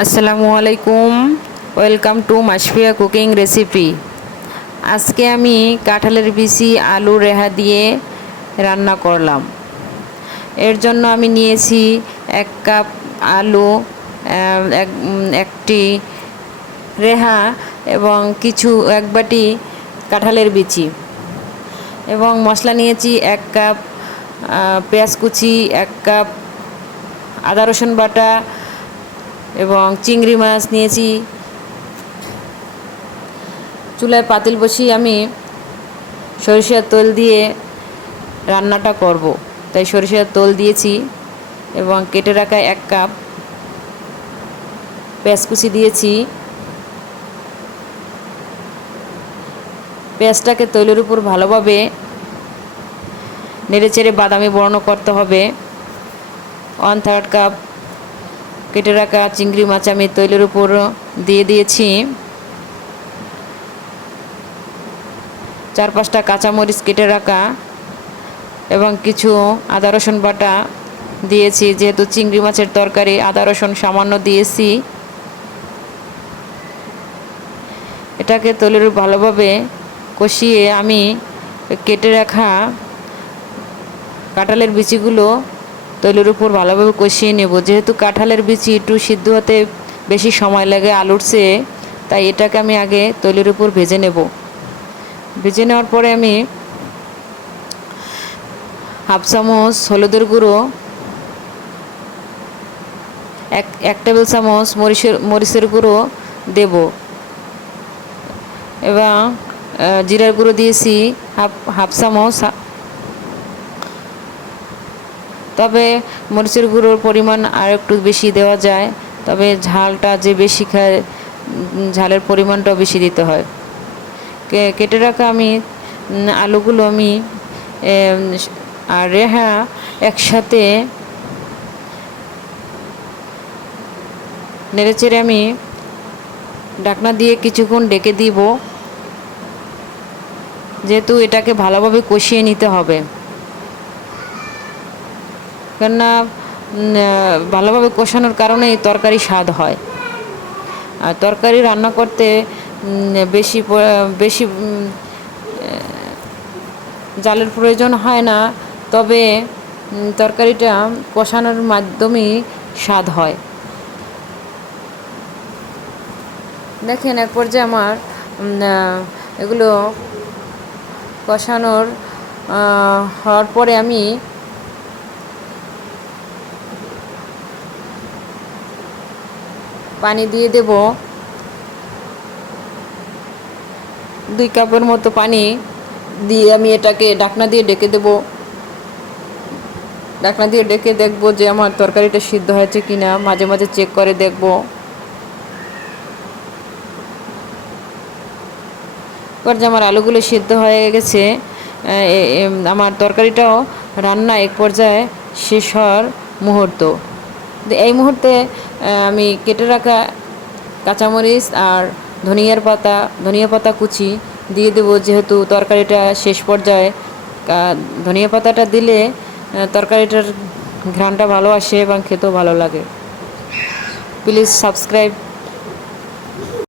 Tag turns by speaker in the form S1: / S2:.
S1: আসসালামু আলাইকুম। Welcome to Masfia cooking recipe আজকে আমি কাঁঠালের বিচি, আলু রেহা দিয়ে রান্না করলাম। এর জন্য আমি নিয়েছি এক কাপ আলু এক একটি রেহা এবং কিছু, এক বাটি কাঁঠালের বিচি। এবং মশলা নিয়েছি এক কাপ পেঁয়াজ কুচি, এক কাপ আদা রসুন বাটা এবং চিংড়ি মাছ নিয়েছি। চুলায় পাতিল বসিয়ে আমি সরিষার তেল দিয়ে রান্নাটা করব। তাই সরিষার তেল দিয়েছি এবং কেটে রাখা এক কাপ পেঁয়াজ কুচি দিয়েছি। পেঁয়াজটাকে তৈলের উপর ভালোভাবে নেড়ে চেড়ে বাদামি বর্ণ করতে হবে। ওয়ান থার্ড কাপ কেটে রাখা চিংড়ি মাছ আমি তৈলের উপর দিয়ে দিয়েছি। চার পাঁচটা কাঁচামরিচ কেটে রাখা এবং কিছু আদা, রসুন বাটা দিয়েছি। যেহেতু চিংড়ি মাছের তরকারি, আদা, রসুন সামান্য দিয়েছি। এটাকে তৈলের ভালোভাবে কষিয়ে আমি কেটে রাখা কাঁঠালের বিচিগুলো তৈলের উপর ভালোভাবে কষিয়ে নেব। যেহেতু কাঁঠালের বিচি একটু সিদ্ধ হতে বেশি সময় লাগে আলুর চেয়ে তাই এটাকে আমি আগে তৈলের উপর ভেজে নেব। ভেজে নেওয়ার পরে আমি হাফ চামচ হলুদের গুঁড়ো, এক এক টেবিল চামচ মরিচের মরিচের গুঁড়ো দেব। এবং জিরার গুঁড়ো দিয়েছি, হাফ হাফ চামচ তবে মরিচের গুঁড়োর পরিমাণ আর একটু বেশি দেওয়া যায়, তবে ঝালটা যে বেশি খায় ঝালের পরিমাণটাও বেশি দিতে হয়। কেটে রাখা আমি আলুগুলো আমি আর রেহা একসাথে নেড়েচেড়ে আমি ডাকনা দিয়ে কিছুক্ষণ ডেকে দিব, যেহেতু এটাকে ভালোভাবে কষিয়ে নিতে হবে। কেননা ভালোভাবে কষানোর কারণেই তরকারি স্বাদ হয়। আর তরকারি রান্না করতে বেশি বেশি জালের প্রয়োজন হয় না, তবে তরকারিটা কষানোর মাধ্যমেই স্বাদ হয়। দেখেন এক পর্যায়ে আমার এগুলো কষানোর হওয়ার পরে আমি পানি দিয়ে দেব। দুই কাপের মতো পানি দিয়ে আমি এটাকে ঢাকনা দিয়ে ডেকে দেব। ঢাকনা দিয়ে ডেকে দেখব যে আমার তরকারিটা সিদ্ধ হয়েছে কিনা। মাঝে মাঝে চেক করে দেখব। এবার যে আমার আলুগুলো সিদ্ধ হয়ে গেছে আমার তরকারিটাও রান্না এক পর্যায়ে শেষ হওয়ার মুহূর্ত। এই মুহূর্তে আমি কেটে রাখা কাঁচামরিচ আর ধনিয়ার পাতা, ধনিয়া পাতা কুচি দিয়ে দেবো। যেহেতু তরকারিটা শেষ পর্যায়ে ধনিয়া পাতাটা দিলে তরকারিটার ঘ্রাণটা ভালো আসে এবং খেতেও ভালো লাগে। Please subscribe